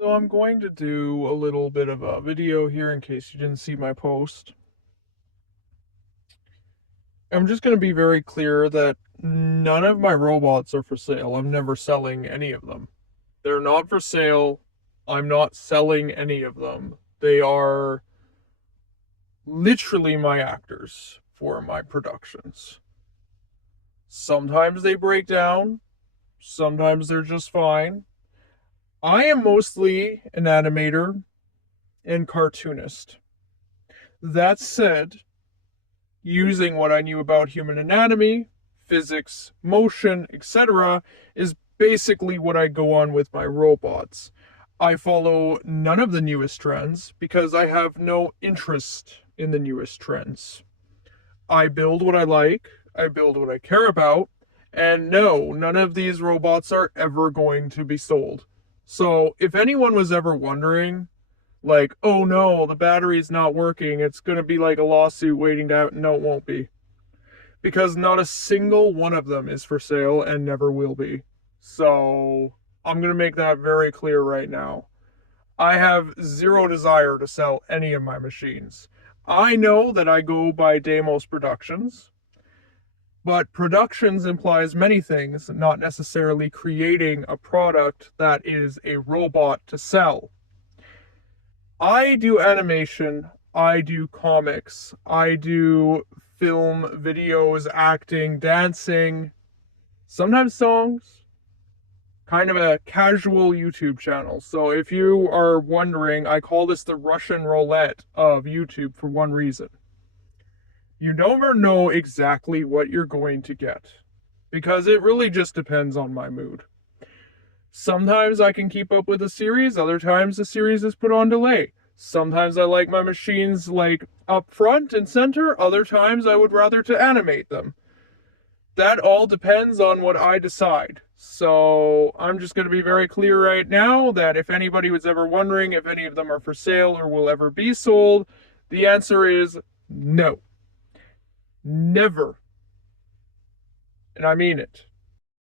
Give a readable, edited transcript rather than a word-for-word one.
So I'm going to do a little bit of a video here in case you didn't see my post. I'm just going to be very clear that none of my robots are for sale. I'm never selling any of them. They're not for sale. I'm not selling any of them. They are literally my actors for my productions. Sometimes they break down, sometimes they're just fine. I am mostly an animator and cartoonist. That said, using what I knew about human anatomy, physics, motion, etc., is basically what I go on with my robots. I follow none of the newest trends because I have no interest in the newest trends. I build what I like, I build what I care about, and no, none of these robots are ever going to be sold. So, if anyone was ever wondering, like, oh no, the battery's not working, it's going to be like a lawsuit waiting to happen. No, it won't be. Because not a single one of them is for sale and never will be. So I'm going to make that very clear right now. I have zero desire to sell any of my machines. I know that I go by Demos Productions, but productions implies many things, not necessarily creating a product that is a robot to sell. I do animation, I do comics, I do film, videos, acting, dancing, sometimes songs, kind of a casual YouTube channel. So if you are wondering, I call this the Russian roulette of YouTube for one reason. You never know exactly what you're going to get because it really just depends on my mood. Sometimes I can keep up with a series, other times the series is put on delay. Sometimes I like my machines like up front and center, other times I would rather to animate them. That all depends on what I decide. So I'm just going to be very clear right now that if anybody was ever wondering if any of them are for sale or will ever be sold, the answer is no. Never. And I mean it.